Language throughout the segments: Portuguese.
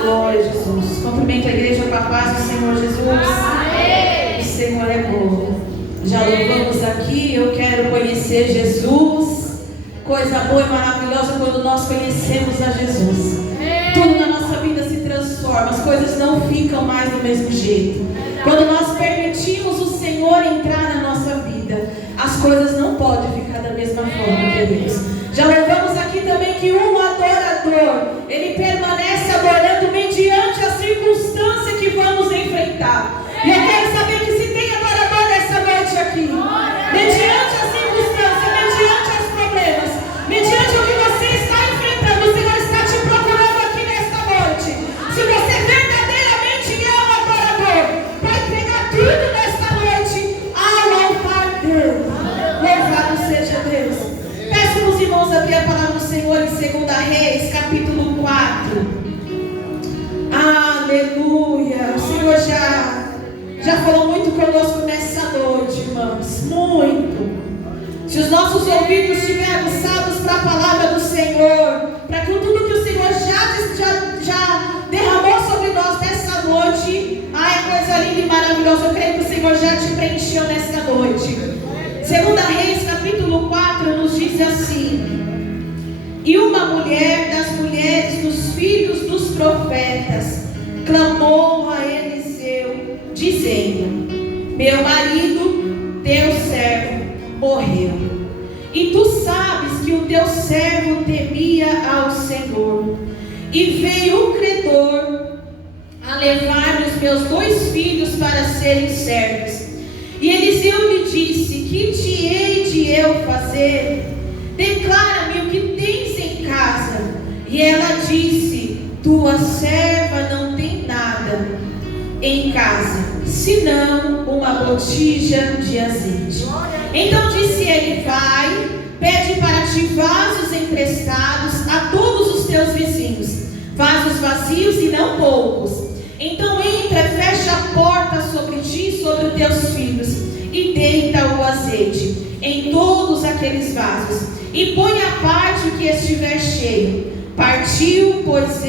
Glória a Jesus. Cumprimento a igreja com a paz do Senhor Jesus. O Senhor é bom. Já louvamos aqui. Eu quero conhecer Jesus. Coisa boa e maravilhosa quando nós conhecemos a Jesus. Tudo na nossa vida se transforma. As coisas não ficam mais do mesmo jeito. Quando nós permitimos o Senhor entrar na nossa vida, as coisas não podem ficar da mesma forma, queridos. Já louvamos aqui também que um adorador, ele permanece adorando mediante a circunstância que vamos enfrentar. E eu quero saber que se tem adorador nessa noite aqui, mediante a circunstância, mediante os problemas, mediante o que você está enfrentando, o Senhor está te procurando aqui nesta noite. Se você verdadeiramente é um adorador, vai entregar tudo nesta noite ao altar dele. Louvado seja Deus. Peço para os irmãos abrir a palavra do Senhor em 2 Reis, capítulo 4. Aleluia. O Senhor já falou muito conosco nessa noite, irmãos. Muito. Se os nossos ouvidos estiverem aguçados para a palavra do Senhor, para que tudo que o Senhor já derramou sobre nós nessa noite, é coisa linda e maravilhosa. Eu creio que o Senhor já te preencheu nessa noite. 2 Reis, capítulo 4, nos diz assim: e uma mulher das mulheres dos filhos dos profetas clamou a Eliseu, dizendo: meu marido, teu servo, morreu. E tu sabes que o teu servo temia ao Senhor. E veio o credor a levar os meus 2 filhos para serem servos. E Eliseu lhe disse: que te hei de eu fazer? Declara-me o que tens em casa. E ela disse: tua serva não tem nada em casa, senão uma botija de azeite. Então disse ele: vai, pede para ti vasos emprestados a todos os teus vizinhos, vasos vazios e não poucos. Então entra, fecha a porta sobre ti e sobre os teus filhos, e deita o azeite em todos aqueles vasos, e põe à parte o que estiver cheio. Partiu, pois,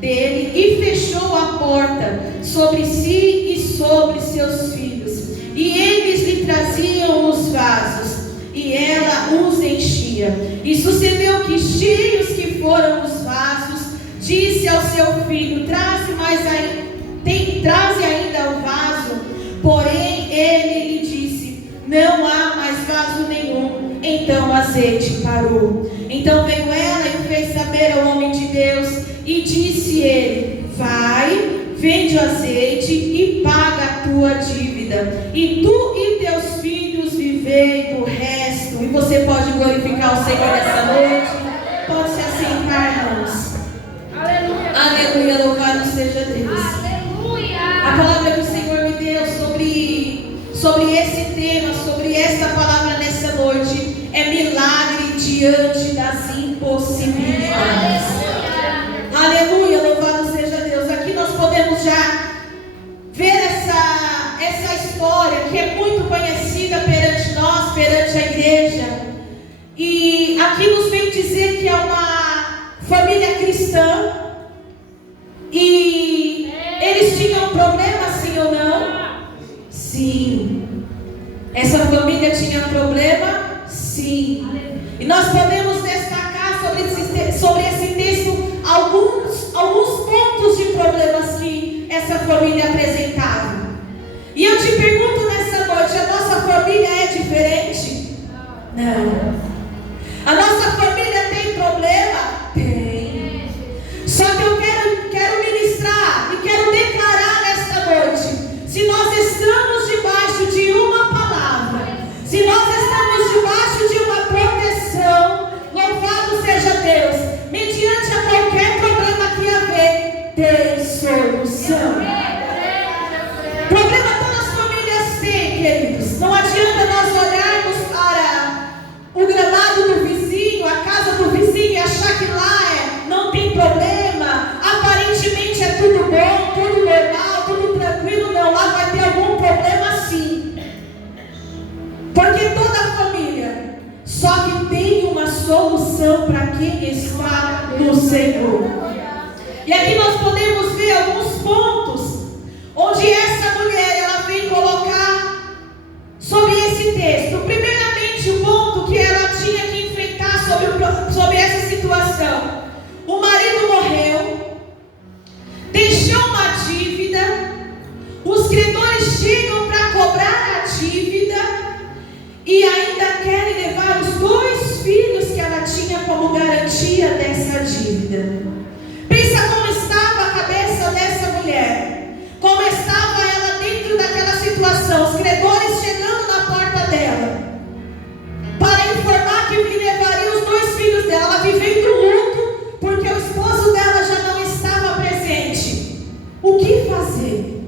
dele, e fechou a porta sobre si e sobre seus filhos. E eles lhe traziam os vasos, e ela os enchia. E sucedeu que, cheios que foram os vasos, disse ao seu filho: traze ainda o vaso. Porém ele lhe disse: não há mais vaso nenhum. Então o azeite parou. Então veio ela e fez saber ao homem de Deus, e disse ele: vai, vende o azeite e paga a tua dívida, e tu e teus filhos vivei do resto. E você pode glorificar o Senhor nessa noite. Pode se assentar, irmãos. Aleluia. Aleluia, louvado seja Deus. Aleluia. A palavra que o Senhor me deu sobre esse tema, sobre esta palavra nessa noite, é milagre diante das impossibilidades. Aleluia, louvado seja Deus. Aqui nós podemos já ver essa história que é muito conhecida perante nós, perante a igreja. E aqui nos vem dizer que é uma família cristã. E eles tinham problema, sim ou não? Sim. Essa família tinha problema? Sim. E nós podemos destacar sobre esse texto alguns pontos de problemas que essa família apresentava. E eu te pergunto nessa noite: a nossa família é diferente? Não. A nossa família tem problema? Tem. Só que eu quero ministrar e quero declarar nesta noite: se nós estamos debaixo de uma palavra, se nós estamos debaixo de uma proteção, louvado seja Deus, mediante a qualquer problema que haver, tem solução. Problema todas as famílias têm, queridos. Não adianta nós olharmos para o gramado do vizinho, a casa do vizinho, e achar que lá não tem problema, aparentemente é tudo bom, tudo normal, tudo tranquilo. Não, lá vai ter algum problema sim. Porque toda família só que tem uma solução para quem está no Senhor. E aqui nós podemos ver alguns pontos onde essa mulher ela vem colocar sobre esse texto. Primeiramente, o ponto que ela tinha que enfrentar sobre essa situação. O marido morreu, deixou uma dívida, os credores chegam para cobrar a dívida e ainda querem levar os 2 filhos que ela tinha como garantia dessa dívida. Pensa como estava a cabeça dessa mulher, como estava ela dentro daquela situação, os credores chegando na porta dela para informar que levaria os 2 filhos dela, ela vivendo luto porque o esposo dela já não estava presente. O que fazer?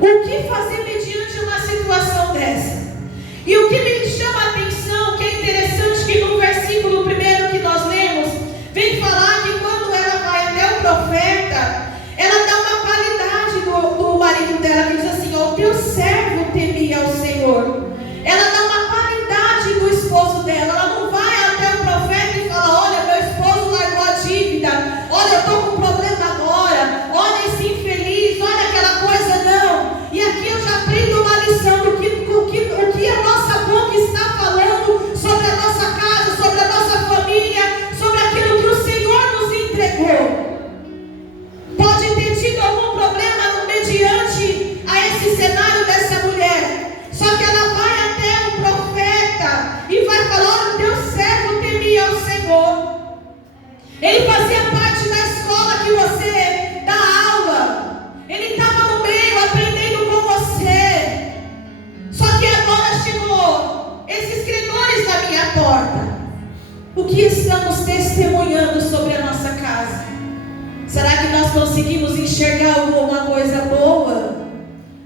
O que fazer mediante uma situação dessa? E o que me chama a atenção, que é interessante, que no versículo 1 que nós lemos, vem falar que quando ela vai até o profeta, ela dá uma qualidade do marido dela, que diz assim: o teu servo temia ao Senhor. Ela dá uma qualidade do esposo dela, ela não vai até o profeta e fala: olha, meu esposo largou a dívida, olha, eu estou com problema agora, olha esse infeliz, olha aquela coisa, não. E aqui eu já aprendo uma lição do que a nossa boca está falando sobre a nossa casa, sobre a nossa família, sobre aquilo que o Senhor nos entregou. Pode ter tido algum problema mediante a esse cenário dessa mulher, só que ela vai até o profeta e vai falar: o teu servo temia ao Senhor. Ele fazia parte da escola que você dá aula, ele estava no meio aprendendo com você, só que agora chegou esses credores na minha porta. O que estamos testemunhando sobre a nossa casa? Será que nós conseguimos enxergar alguma coisa boa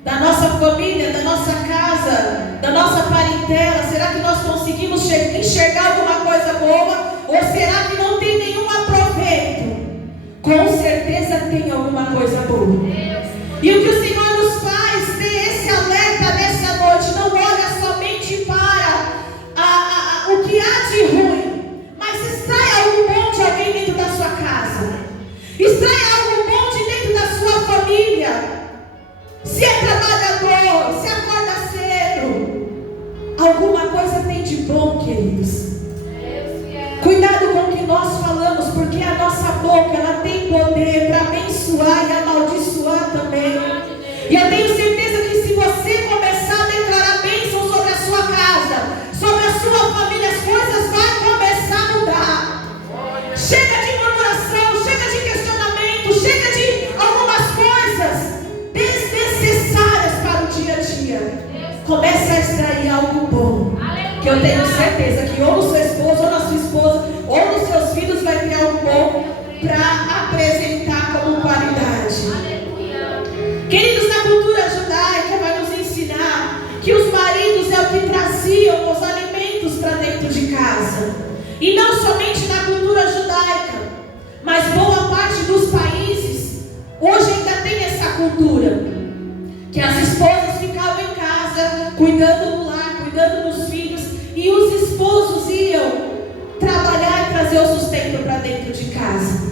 da nossa família, da nossa casa, da nossa parentela? Será que nós conseguimos enxergar alguma coisa boa? Ou será que não tem nenhum aproveito? Com certeza tem alguma coisa boa. E o que o Senhor nos faz ter esse alerta nessa noite: não olha somente para o que há de ruim, mas extrai algo bom de alguém dentro da sua casa, extrai algo bom de dentro da sua família. Se é trabalhador, se acorda cedo, alguma coisa tem de bom, queridos. Cuidado com o que nós falamos, porque a nossa boca ela tem poder para abençoar e amaldiçoar também. E eu tenho certeza que se você começar a declarar bênção sobre a sua casa, sobre a sua família, as coisas vão começar a mudar. Chega de murmuração, chega de questionamento, chega de algumas coisas desnecessárias para o dia a dia. Comece a extrair algo bom, que eu tenho certeza que ou no seu esposo, ou na sua esposa, ou nos seus filhos vai ter algo bom para apresentar como qualidade. Queridos, na cultura judaica vai nos ensinar que os maridos é o que traziam os alimentos para dentro de casa. E não somente na cultura judaica, mas boa parte dos países hoje ainda tem essa cultura, que as esposas ficavam em casa cuidando do lar, cuidando dos filhos, e os esposos iam trabalhar e trazer o sustento para dentro de casa.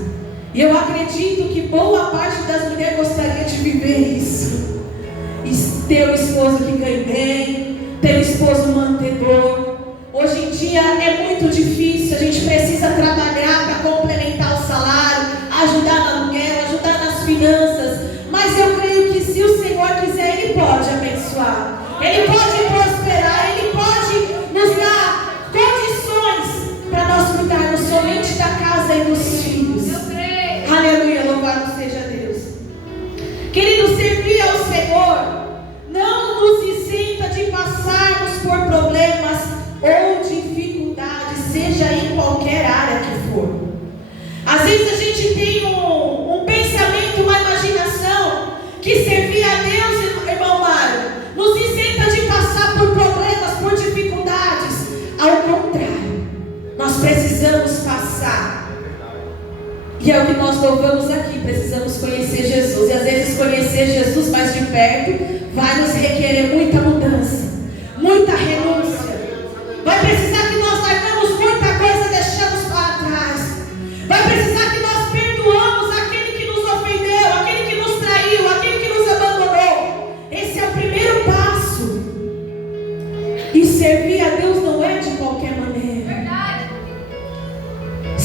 E eu acredito que boa parte das mulheres gostaria de viver isso. E ter um esposo que ganhe bem, ter um esposo mantedor. Hoje em dia é muito difícil, a gente precisa trabalhar para complementar o salário, ajudar no aluguel, ajudar nas finanças. Mas eu creio que se o Senhor quiser, Ele pode abençoar, Ele pode prosperar, Ele pode nos dar condições para nós cuidarmos somente da casa e dos filhos. Aleluia, louvado seja Deus. Querido, servir ao Senhor não nos isenta de passarmos por problemas ou dificuldades, seja em qualquer área que for. Às vezes a gente tem um pensamento, uma imaginação, que servir a Deus, irmão Mário, nos isenta de passar por problemas, por dificuldades. Ao contrário, nós precisamos passar. E é o que nós louvamos aqui, precisamos conhecer Jesus. E às vezes conhecer Jesus mais de perto vai nos requerer muita mudança, muita renúncia. Vai precisar que nós largamos muita coisa, deixamos para trás.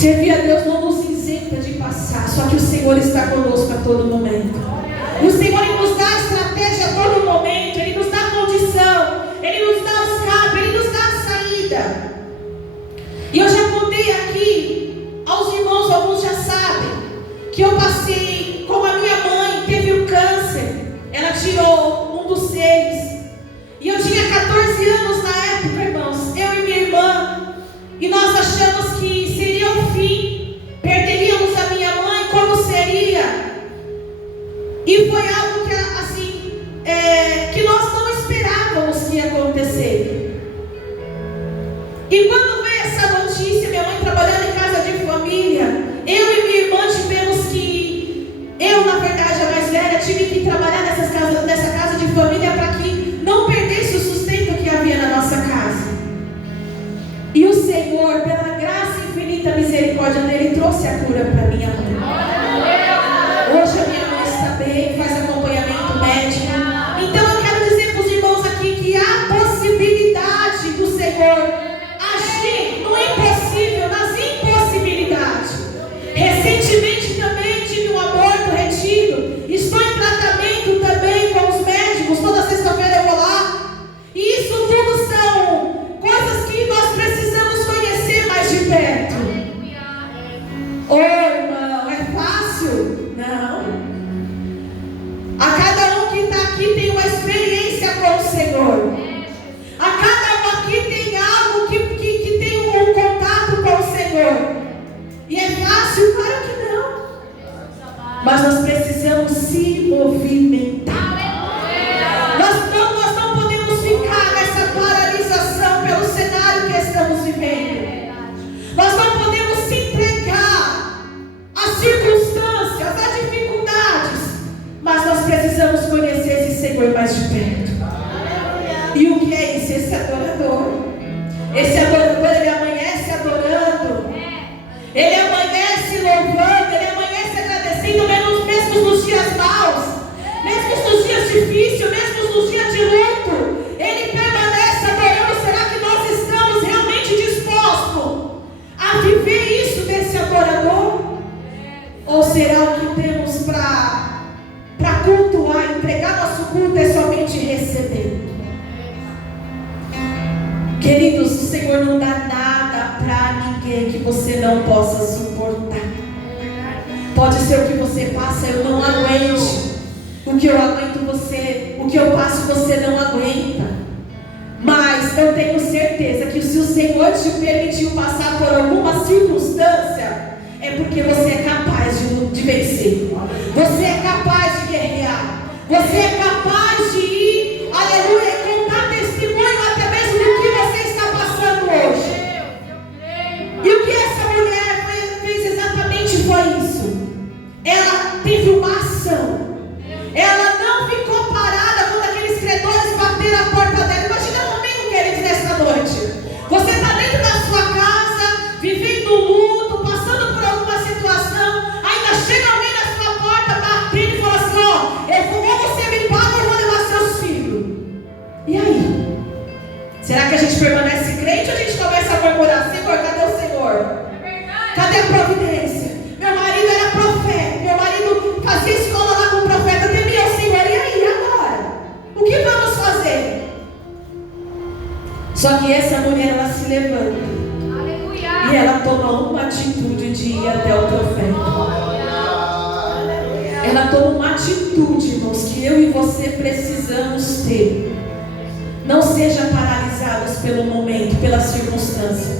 Servir a Deus não nos isenta de passar, só que o Senhor está conosco a todo momento. O Senhor Ele nos dá estratégia a todo momento, Ele nos dá condição, Ele nos dá o escape, Ele nos dá a saída. E eu já contei aqui aos irmãos, alguns já sabem, que eu passei, como a minha mãe teve um câncer, ela tirou um dos seios. E eu tinha 14 anos na época, irmãos, eu e minha irmã, e nós achamos que seria o fim, perderíamos a minha mãe, como seria? E foi algo que, assim, que nós não esperávamos que ia acontecer. E quando veio essa notícia, minha mãe trabalhando em casa de família, eu e minha irmã tivemos que, eu na verdade a mais velha, tive que trabalhar nessa casa de família para que não perdesse o sustento que havia na nossa casa. E o Senhor, pela graça e infinita misericórdia dele, trouxe a cura para minha mãe. Hoje a minha mãe está bem, faz acompanhamento médico. Então eu quero dizer para os irmãos aqui que há possibilidade do Senhor agir no impossível, nas impossibilidades. Recentemente também tive um aborto retido. Estou em tratamento também com os médicos. Toda sexta-feira eu vou lá. E isso tudo são coisas que nós precisamos conhecer mais de perto. Ô irmão, é fácil? Não. A cada um que está aqui tem uma experiência com o Senhor. A cada um aqui tem algo que tem um contato com o Senhor. E é fácil? Claro que não. Mas nós precisamos se movimentar. Nós não podemos ficar nessa paralisação pelo cenário que estamos vivendo. Nós não podemos se entregar às circunstâncias, às dificuldades. Mas nós precisamos conhecer esse Senhor mais de perto. E o que é isso? Esse adorador. Esse adorador, ele amanhece adorando. Ele amanhece louvando. Ele amanhece agradecendo, mesmo nos dias maus, mesmo nos dias difíceis, mesmo nos dias de luto. Ele permanece adorando. Será que nós estamos realmente dispostos a viver isso desse adorador? Ou será o que temos para cultuar, entregar nosso culto é somente receber? Queridos, o Senhor não dá nada para ninguém que você não possa suportar. Pode ser o que você passa, eu não aguente. O que eu aguento você, o que eu passo você não aguenta. Mas eu tenho certeza que se o Senhor te permitiu passar por alguma circunstância, é porque você é capaz de vencer. Você é capaz de guerrear. Você é capaz de ir, aleluia, e contar testemunho até mesmo do que você está passando hoje. E o que essa mulher fez exatamente foi isso. Ela teve uma ação. Ela não ficou parada quando aqueles credores bateram a porta dela. Imagina comigo, queridos, nessa noite. Você está dentro da sua casa, vivendo luto, passando por alguma situação. Ainda chega alguém na sua porta, batendo e fala assim: ó, ou você me paga ou eu vou levar seus filhos. E aí? Será que a gente permanece crente ou a gente começa a murmurar: Senhor, cadê o Senhor? Cadê a providência? Meu marido era profeta, meu marido fazia escola lá com o profeta, temia o Senhor. E aí, agora? O que vamos fazer? Só que essa mulher, ela se levanta. Aleluia. E ela toma uma atitude de ir até o profeta. Ela toma uma atitude, irmãos, que eu e você precisamos ter. Não seja paralisados pelo momento, pela circunstância.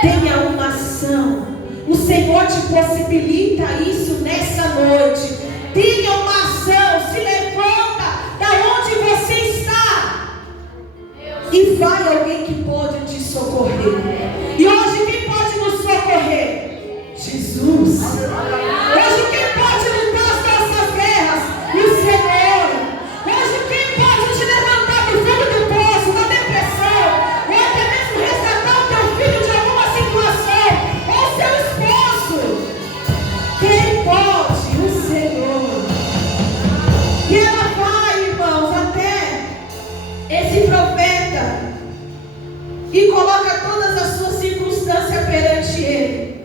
Tenha uma ação. O Senhor te possibilita isso nessa noite. Tenha uma ação. Se levanta da onde você está e vai alguém que pode te socorrer. E hoje quem pode nos socorrer? Jesus. Hoje quem pode lutar as nossas guerras? O Senhor. Hoje quem pode te levantar do fundo do poço, da depressão, ou até mesmo resgatar o teu filho de alguma situação, ou seu esposo? Quem pode? O Senhor. E ela vai, irmãos, até esse profeta e coloca todas as suas circunstâncias perante ele.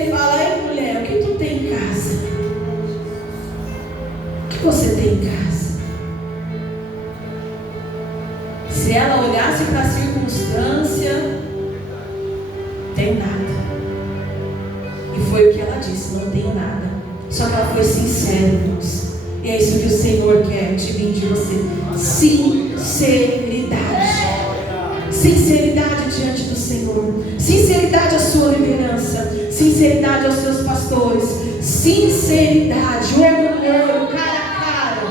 ele fala: ei mulher, o que tu tem em casa? O que você tem em casa? Se ela olhasse para a circunstância, tem nada. E foi o que ela disse: não tenho nada. Só que ela foi sincera, irmãos. E é isso que o Senhor quer de mim, de você. Sinceridade. Sinceridade diante do Senhor. Sinceridade à sua liderança. Sinceridade aos seus pastores. Sinceridade, olho no olho, cara a cara.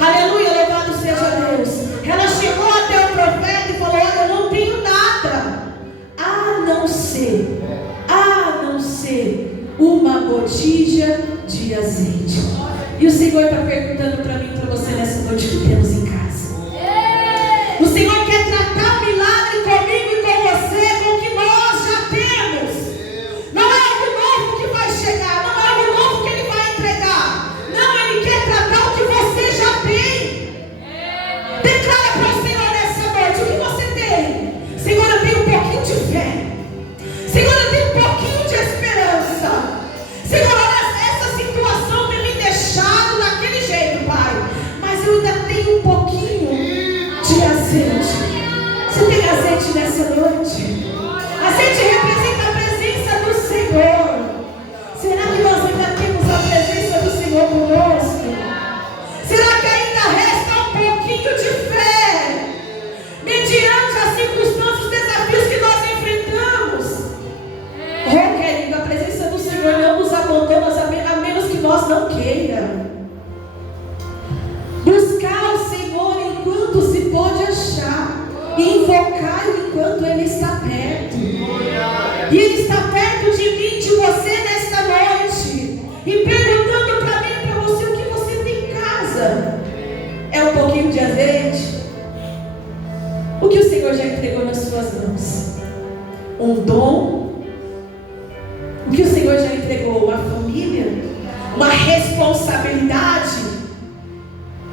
Aleluia, louvado seja Deus. Ela chegou até o profeta e falou: olha, eu não tenho nada, a não ser uma botija de azeite. E o Senhor está perguntando para mim e para você nessa noite: o que temos em casa? O Senhor quer tratar o milagre comigo e com você com o que nós já temos. Não é algo novo que vai chegar, não é algo novo que Ele vai entregar. Não, Ele quer tratar o que você já tem. Declara para o Senhor nessa noite: o que você tem? Senhor, eu tenho um pouquinho de fé. Senhor, eu tenho um pouquinho de esperança. Senhor, essa situação tem me deixado daquele jeito, Pai, mas eu ainda tenho um pouquinho de azeite. Você tem azeite nessa noite? Azeite representa a presença do Senhor. Será que nós ainda temos a presença do Senhor conosco? Será que ainda resta um pouquinho de fé mediante as circunstâncias, os desafios que nós enfrentamos? Oh, querido, a presença do Senhor não nos abandona a menos que nós não queiramos. Buscar o Senhor enquanto se pode achar, e invocá-lo enquanto Ele está perto. E Ele está perto de mim, de você nesta noite, e perguntando para mim e para você: o que você tem em casa? É um pouquinho de azeite? O que o Senhor já entregou nas suas mãos? Um dom? O que o Senhor já entregou? Uma família? Uma responsabilidade?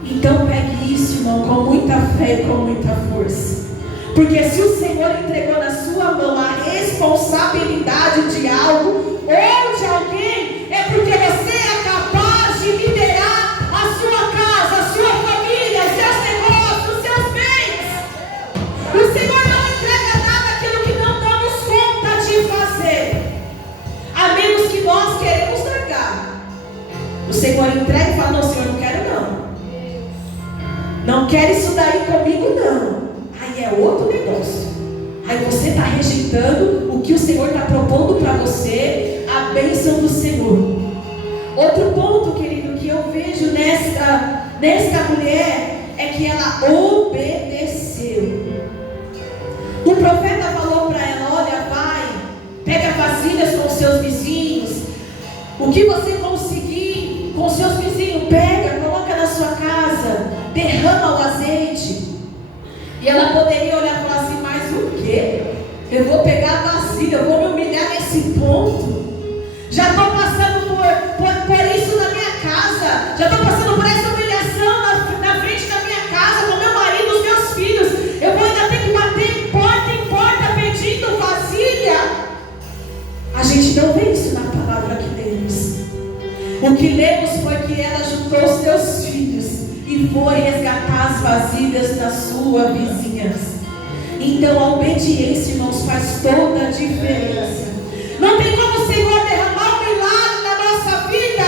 Então pegue isso, irmão, com muita fé e com muita força. Porque se o Senhor entregou na sua mão a responsabilidade de algo ou de alguém, é porque você é capaz de liderar a sua casa, a sua família, seus negócios, seus bens. O Senhor não entrega nada aquilo que não damos conta de fazer, a menos que nós queremos largar. O Senhor entrega e fala: não, Senhor, não quero não. Não quero isso daí comigo não. Aí é outro negócio. Aí você está rejeitando o que o Senhor está propondo para você, a bênção do Senhor. Outro ponto, querido, que eu vejo nesta mulher é que ela obedeceu. O profeta falou para ela: olha, vai, pega vasilhas com seus vizinhos, o que você conseguir com seus vizinhos, pega, coloca na sua casa, derrama o azeite. E ela poderia olhar e falar assim: mas o quê? Eu vou pegar a vasilha, eu vou me humilhar nesse ponto? Já estou passando por isso na minha casa, já estou passando por essa humilhação na frente da minha casa, com meu marido, os meus filhos. Eu vou ainda ter que bater em porta pedindo vasilha? A gente não vê isso na palavra que lemos. O que lemos foi que ela juntou os seus filhos e foi resgatar as vasilhas da sua vizinhança. Então a obediência, irmãos, faz toda a diferença. Não tem como o Senhor derramar um milagre na nossa vida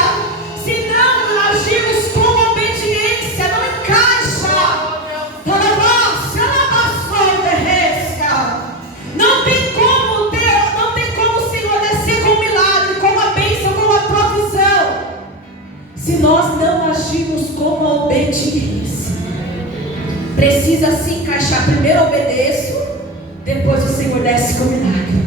se não agirmos com obediência. Não encaixa. Não tem como Deus, não tem como o Senhor descer com o milagre, com a bênção, com a provisão, se nós não agirmos com a obediência. Precisa se encaixar. Primeiro eu obedeço, depois o Senhor desce com o milagre.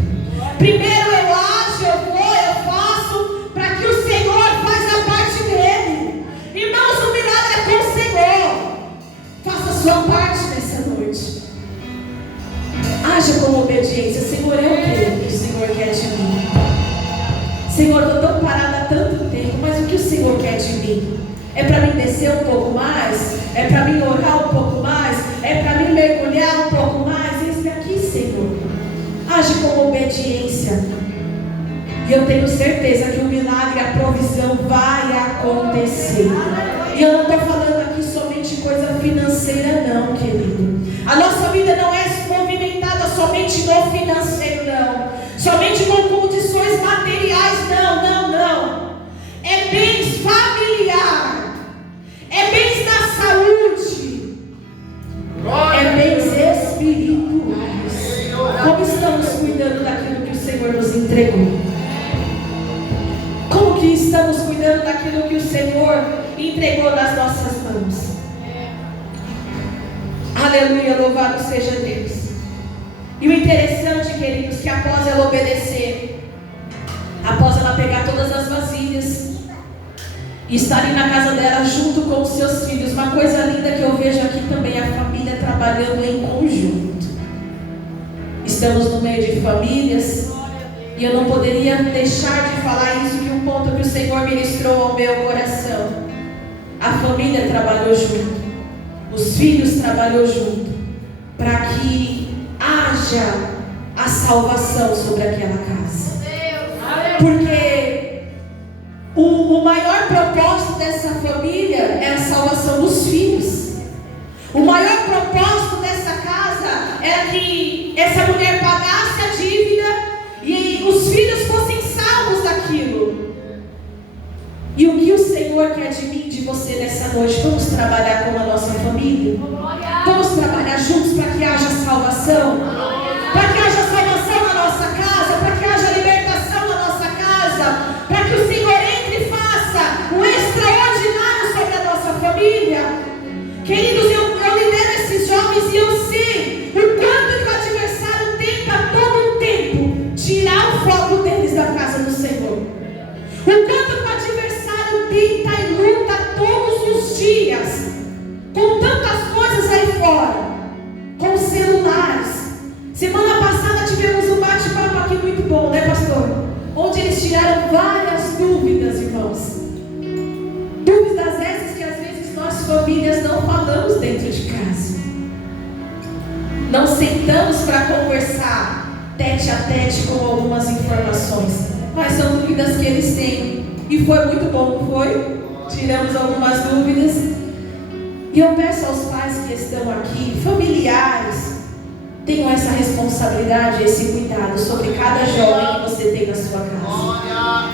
Primeiro eu ajo, eu vou, eu faço, para que o Senhor faz a parte dele. Irmãos, o milagre é com o Senhor. Faça a sua parte nessa noite. Haja com obediência. Senhor, é o que o Senhor quer de mim? Senhor, eu estou tão parada há tanto tempo, mas o que o Senhor quer de mim? É para mim descer um pouco mais? É para mim orar um pouco mais? É para mim mergulhar um pouco mais? Eis-me aqui, Senhor. Age com obediência. E E eu tenho certeza que o milagre, a provisão vai acontecer. E eu não estou falando aqui somente coisa financeira não, querido. A nossa vida não é movimentada somente no financeiro, não. Somente com condições materiais, não. É bens familiar. É bens da saúde. É bens espirituais. Como estamos cuidando daquilo que o Senhor nos entregou? Como que estamos cuidando daquilo que o Senhor entregou nas nossas mãos? Aleluia, louvado seja Deus. E o interessante, queridos, que após ela obedecer, após ela pegar todas as vasilhas e estar ali na casa dela junto com os seus filhos, uma coisa linda que eu vejo aqui também, a família trabalhando em conjunto. Estamos no meio de famílias, e eu não poderia deixar de falar isso, que um ponto que o Senhor ministrou ao meu coração. A família trabalhou junto, os filhos trabalhou junto, para que haja a salvação sobre aquela casa. Porque o maior propósito dessa família é a salvação dos filhos. O maior propósito dessa casa era que essa mulher pagasse a dívida e os filhos fossem salvos daquilo. E o que o Senhor quer de mim, de você nessa noite? Vamos trabalhar com a nossa família? Vamos trabalhar juntos para que haja salvação? Para que haja salvação na nossa casa? Para que haja libertação na nossa casa? Para que o Senhor entre e faça o extraordinário sobre a nossa família? Queridos, eu lidero esses jovens e eu sei o quanto que o adversário tenta a todo tempo tirar o foco deles da casa do Senhor. O quanto que o adversário tenta e luta todos os dias com tantas coisas aí fora, com celulares. Semana passada tivemos um bate-papo aqui muito bom, né, pastor? Onde eles tiraram várias dúvidas, irmãos. Dúvidas essas que às vezes nós famílias não falamos dentro de casa. Não sentamos para conversar tete a tete com algumas informações, mas são dúvidas que eles têm. E foi muito bom, não foi? Tiramos algumas dúvidas. E eu peço aos pais que estão aqui, familiares, tenham essa responsabilidade, esse cuidado sobre cada jovem que você tem na sua casa.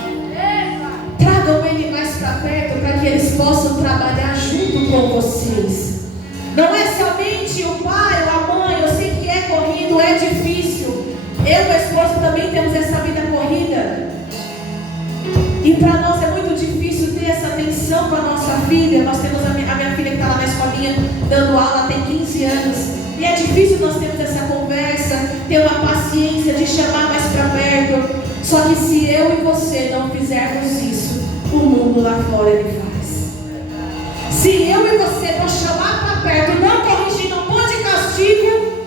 Tragam ele mais para perto para que eles possam trabalhar junto com vocês. Não é somente o pai ou a mãe, eu sei que é corrido, é difícil. Eu e meu esposo também temos essa vida corrida. E para nós é muito difícil ter essa atenção com a nossa filha. Nós temos a minha filha que está lá na escolinha dando aula, tem 15 anos. E é difícil nós termos essa conversa, ter uma paciência de chamar mais para perto. Só que se eu e você não fizermos isso, o mundo lá fora ele faz. Se eu e você não chamar para perto, não corrigir, não pôr de castigo,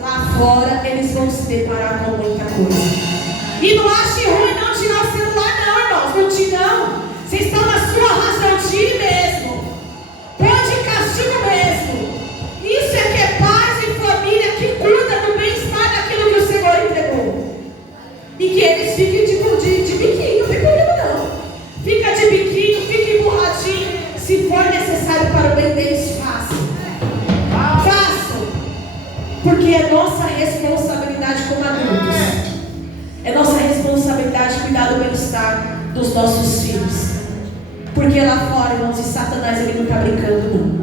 lá fora eles vão se deparar com muita coisa. E não ache ruim não tirar o celular não, irmãos. Não tire não. Vocês estão na sua razão, tire mesmo. Pode castigo mesmo. Isso é que é paz e família que cuida do bem-estar daquilo que o Senhor entregou. E que eles fiquem de biquinho, não tem problema não. Fica de biquinho, fica emburradinho. Se for necessário para o bem deles, façam. Façam. Porque é nossa responsabilidade como adultos. É nossa responsabilidade cuidar do bem-estar dos nossos filhos. Porque lá fora, irmãos, e Satanás, ele não está brincando não.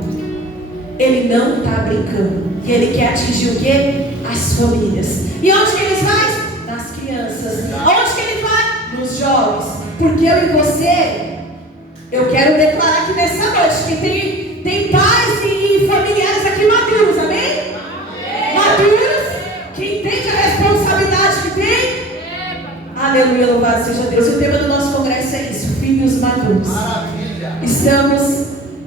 Ele não está brincando. E ele quer atingir o quê? As famílias. E onde que ele vai? Nas crianças. Onde que ele vai? Nos jovens. Porque eu e você, eu quero declarar aqui nessa noite que tem pais e familiares aqui maduros, amém? Maduros, que entende a responsabilidade que tem. Aleluia, louvado seja Deus. O tema do nosso congresso é isso, filhos maduros. Maravilha.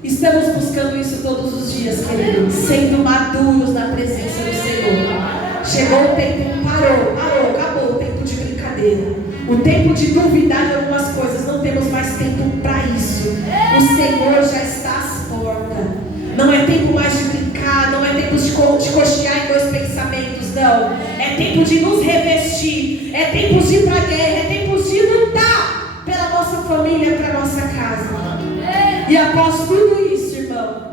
Estamos buscando isso todos os dias, queridos, sendo maduros na presença do Senhor. Chegou o tempo, parou, acabou o tempo de brincadeira, o tempo de duvidar de algumas coisas. Não temos mais tempo para isso. O Senhor já está às portas. Não é tempo mais de brincar, não é tempo de cochear em dois pensamentos, não. É tempo de nos revestir, é tempo de ir para a guerra, é tempo de família, para a nossa casa. E após tudo isso, irmão,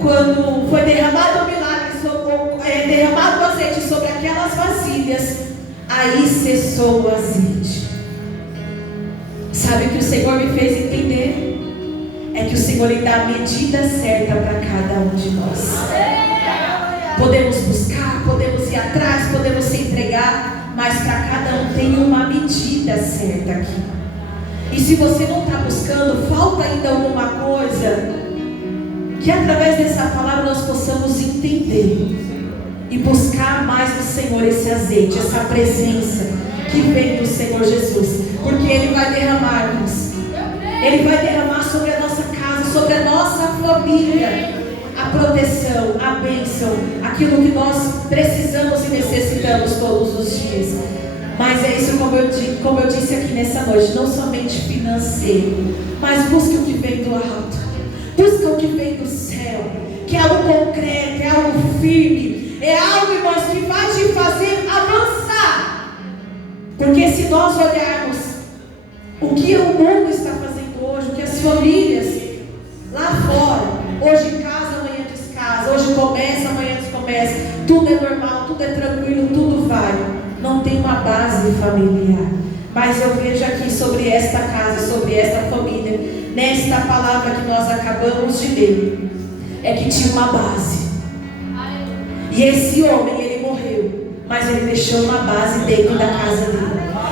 quando foi derramado o milagre, derramado o azeite sobre aquelas vasilhas, aí cessou o azeite. Sabe o que o Senhor me fez entender? É que o Senhor lhe dá a medida certa para cada um de nós. Podemos buscar, podemos ir atrás, podemos se entregar, mas para cada um tem uma medida certa aqui. E se você não está buscando, falta ainda alguma coisa, que através dessa palavra nós possamos entender e buscar mais do Senhor esse azeite, essa presença que vem do Senhor Jesus, porque Ele vai derramar-nos, Ele vai derramar sobre a nossa casa, sobre a nossa família, a proteção, a bênção, aquilo que nós precisamos e necessitamos todos os dias. Mas é isso, como eu disse aqui nessa noite, não somente financeiro, mas busque o que vem do alto, busque o que vem do céu, que é algo concreto, é algo firme, é algo, irmãos, que vai te fazer avançar. Porque se nós olharmos o que o mundo está fazendo hoje, o que as famílias lá fora, hoje em casa, amanhã descasa, hoje começa, amanhã descomeça, tudo é normal, tudo é tranquilo, tudo vai. Não tem uma base familiar. Mas eu vejo aqui sobre esta casa, sobre esta família, nesta palavra que nós acabamos de ler, é que tinha uma base. E esse homem, ele morreu, mas ele deixou uma base dentro da casa dele.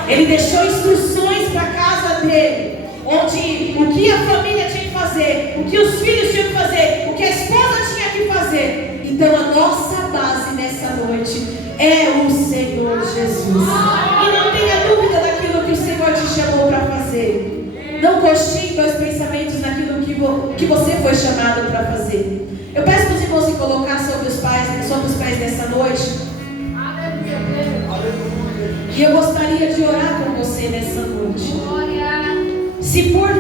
Ele deixou instruções para a casa dele, onde o que a família tinha que fazer, o que os filhos tinham que fazer, o que a esposa tinha que fazer. Então a nossa base nessa noite é o Senhor Jesus. E não tenha dúvida daquilo que o Senhor te chamou para fazer. Não coxie teus pensamentos naquilo que você foi chamado para fazer. Eu peço para os irmãos se colocar sobre os pés dessa noite. E eu gostaria de orar com você nessa noite. Se por